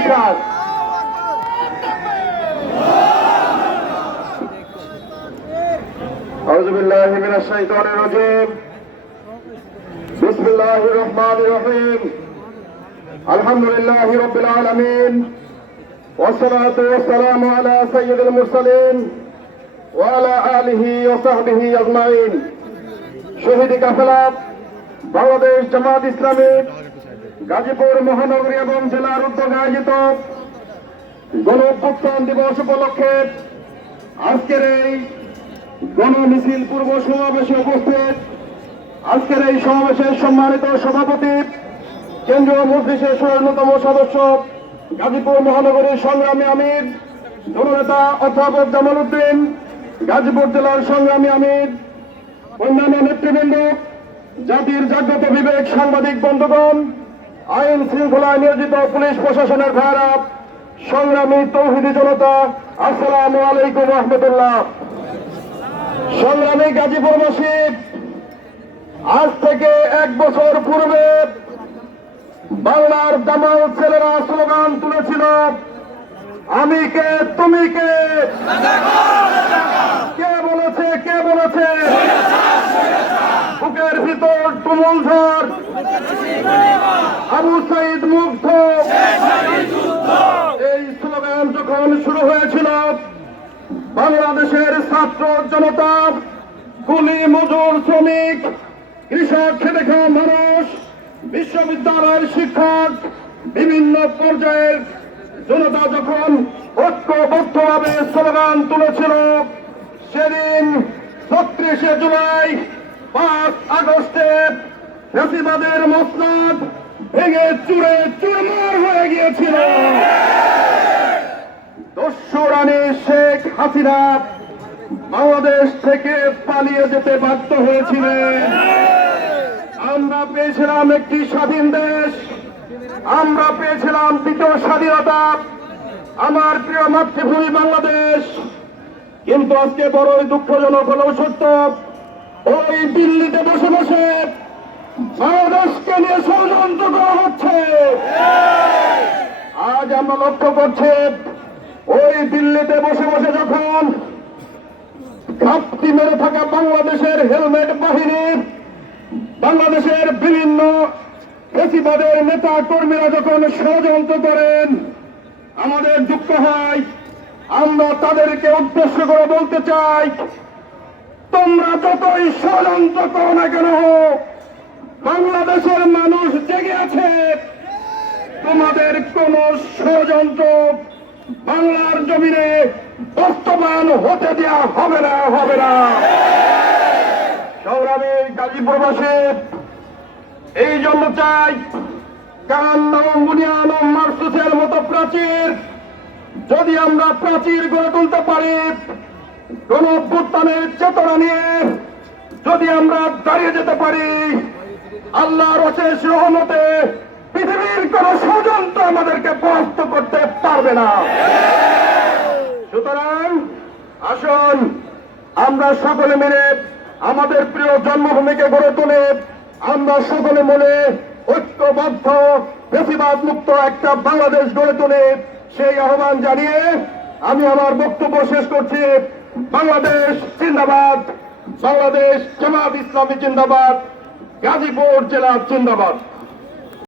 বিশ্বাস أعوذ بالله من الشيطان الرجيم بسم الله الرحمن الرحيم الحمد لله رب العالمين والصلاة والسلام على سيد المرسلين وعلى آله وصحبه أجمعين শহীদ কাফেলা বাংলাদেশ জামাত ইসলামী গাজীপুর মহানগরী এবং জেলার উদ্যোগে আয়োজিত গণ অভ্যুত্থান দিবস উপলক্ষে আজকের এই গণ মিছিল পূর্ব সমাবেশে উপস্থিত। আজকের এই সমাবেশের সম্মানিত সভাপতি, কেন্দ্রীয় মজলিসের অন্যতম সদস্য, গাজীপুর মহানগরীর সংগ্রামী আমির জননেতা অধ্যাপক জামাল উদ্দিন গাজীপুর জেলার সংগ্রামী আমির, অন্যান্য নেতৃবৃন্দ, জাতির জাগ্রত বিবেক সাংবাদিক বন্ধুগণ আইন শৃঙ্খলায় নিয়োজিত পুলিশ প্রশাসনের ভাইরা, সংগ্রামী তৌহিদি জনতা, আসসালামু আলাইকুম রহমতুল্লাহ। সংগ্রামী গাজীপুরবাসী আজ থেকে এক বছর পূর্বে বাংলার দামাল ছেলেরা স্লোগান তুলেছিল, আমি কে, তুমি কে? কে বলেছে কে বলেছে? তুমুল আবু সাইদ মুগ্ধ। এই স্লোগান যখন শুরু হয়েছিল, বাংলাদেশের ছাত্র জনতা, কুলি মজুর শ্রমিক, কৃষক খেটে মানুষ, বিশ্ববিদ্যালয়ের শিক্ষক, বিভিন্ন পর্যায়ের জনতা যখন ঐক্যবদ্ধভাবে স্লোগান তুলেছিল, সেদিন ছত্রিশে জুলাই পাঁচ আগস্টে ফেসিবাদের মসনাদ ভেঙে চুরে চুরমার হয়ে গিয়েছিল। রানী শেখ হাসিনা বাংলাদেশ থেকে পালিয়ে যেতে বাধ্য হয়েছিলেন। আমরা পেয়েছিলাম একটি স্বাধীন দেশ, আমরা পেয়েছিলাম দ্বিতীয় স্বাধীনতা, আমার প্রিয় মাতৃভূমি বাংলাদেশ। কিন্তু আজকে বড়ই দুঃখজনক হলেও সত্য ওই দিল্লিতে বসে বসে বাংলাদেশকে নিয়ে ষড়যন্ত্র করা হচ্ছে। আজ আমরা লক্ষ্য করছি, ওই দিল্লিতে বসে বসে যখন ঘাপটি মেরে থাকা বাংলাদেশের হেলমেট বাহিনী, বাংলাদেশের বিভিন্ন ফেসিবাদের নেতা কর্মীরা যখন ষড়যন্ত্র করেন, আমাদের দুঃখ হয়, আমরা তাদেরকে উদ্দেশ্য করে বলতে চাই যতই ষড়যন্ত্র করো না কেন বাংলাদেশের মানুষ জেগে আছে। তোমাদের কোন ষড়যন্ত্র বাংলার জমিনে বাস্তবায়ন হতে দেওয়া হবে না হবে না। সংগ্রামী গাজীপুরবাসী, এই জন্য চাই কান্নাম মার্সুসের মতো প্রাচীর, যদি আমরা প্রাচীর গড়ে তুলতে পারি কোন অভ্যুত্থানের চেতনা নিয়ে যদি আমরা দাঁড়িয়ে যেতে পারি, আল্লাহর অশেষ রহমতে পৃথিবীর কোন ষড়যন্ত্র আমাদেরকে পরাস্ত করতে পারবে না। সুতরাং আসুন, আমরা সকলে মিলে আমাদের প্রিয় জন্মভূমিকে গড়ে তুলে আমরা সকলে মিলে ঐক্যবদ্ধ, বেশিবাদ মুক্ত একটা বাংলাদেশ গড়ে তুলে সেই আহ্বান জানিয়ে আমি আমার বক্তব্য শেষ করছি। বাংলাদেশ জিন্দাবাদ। বাংলাদেশ জামাত ইসলামী জিন্দাবাদ। গাজীপুর জেলা জিন্দাবাদ।